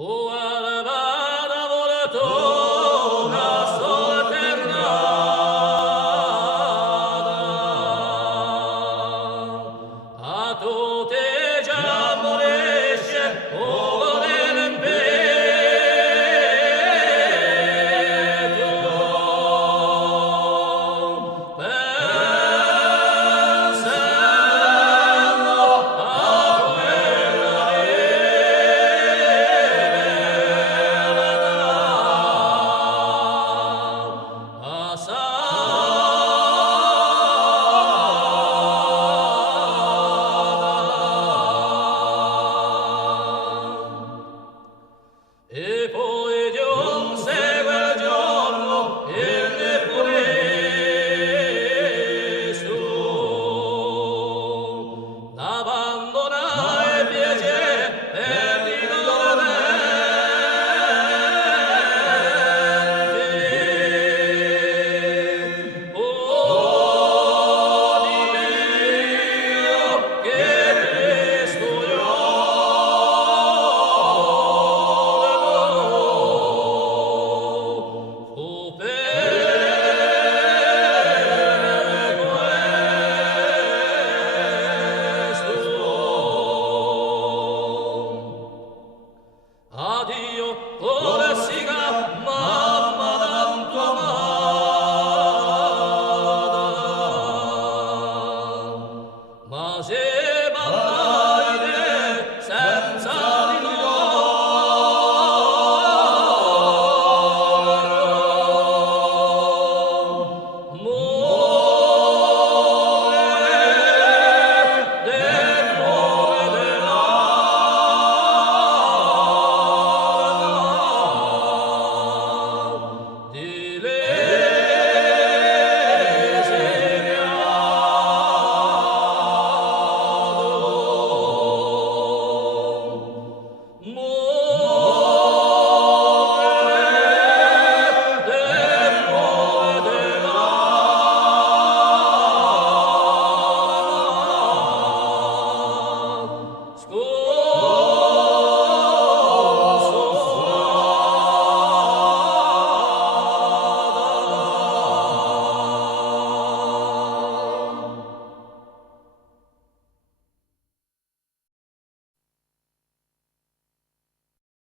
O alabada volatona solternada, a tutte già moresce, o volempetio, pensando a quella e poi di un segue il giorno e ne funesto l'abbandona e piace per rigolamenti. Oh, di Dio, che presto io fu per questo. Addio, oh